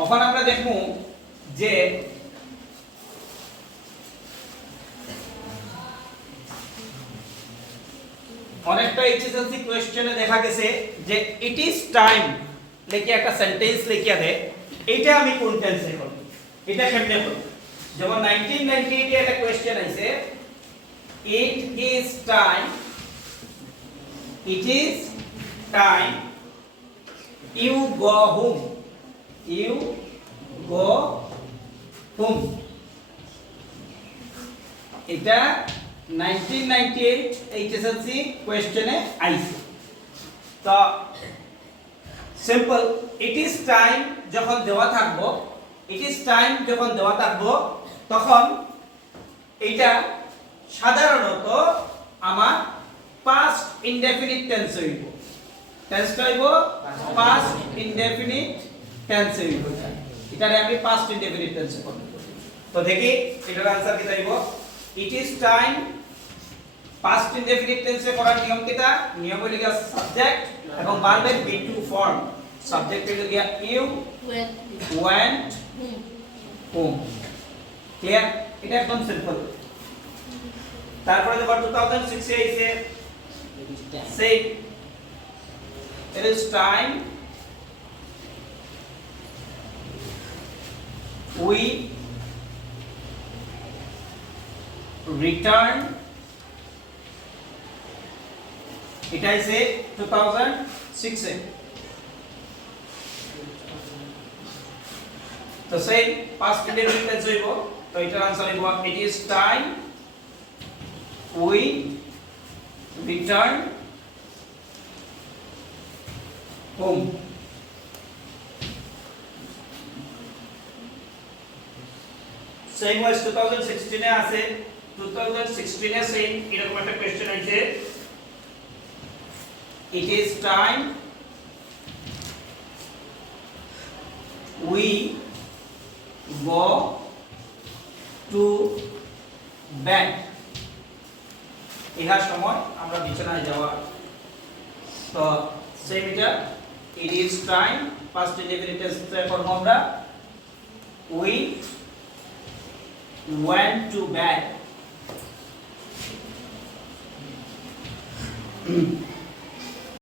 এখন আমরা দেখব যে অনেকটা এইচএসএলসি কোশ্চেনে দেখা গেছে যে ইট ইজ টাইম লিখে একটা সেন্টেন্স লিখিয়া দেয়, এইটা আমি কোন টেন্সে করব, এটা কেমনে করব? যেমন 1998 এ একটা কোশ্চেন আইছে, it is time, it is time you go home, you go home. এটা 1998 এইচএসএলসি কোশ্চেনে আইছে। তো সিম্পল, ইট ইজ টাইম যখন দেওয়া থাকবো, ইট ইজ টাইম যখন দেওয়া থাকবো তখন এটা সাধারণত আমার পাস্ট ইনডেফিনিট টেন্স হইব। টেন্সটা হইব পাস্ট ইনডেফিনিট টেন্স হইব। এটারে আমি পাস্ট ইনডেফিনিট টেন্সে করব। তো দেখি এটার आंसर কি হইব? It is time past indefinite টেন্সে করার নিয়ম কিটা? নিয়ম হইল গিয়া সাবজেক্ট এবং ভার্বের বি টু ফর্ম। সাবজেক্ট হইল গিয়া ইউ ওয়েন্ট হোম। ক্লিয়ার? এটা একদম সিম্পল। তারপরে যখন 2006 এ আইছে, সেই it is time we return, এটা আছে 2006 এ। তো সেই past indefinite tense হইব, তো এটার आंसर হইব it is time we return home। Same was 2016 এ আছে। 2016 এ সেম এরকম একটা কোশ্চেন আছে, it is time we go to bed। ইহার সময় আমরা বিছানায় যাওয়া। তো সেম এটা it is time past indefinite tense করব আমরা we went to bed।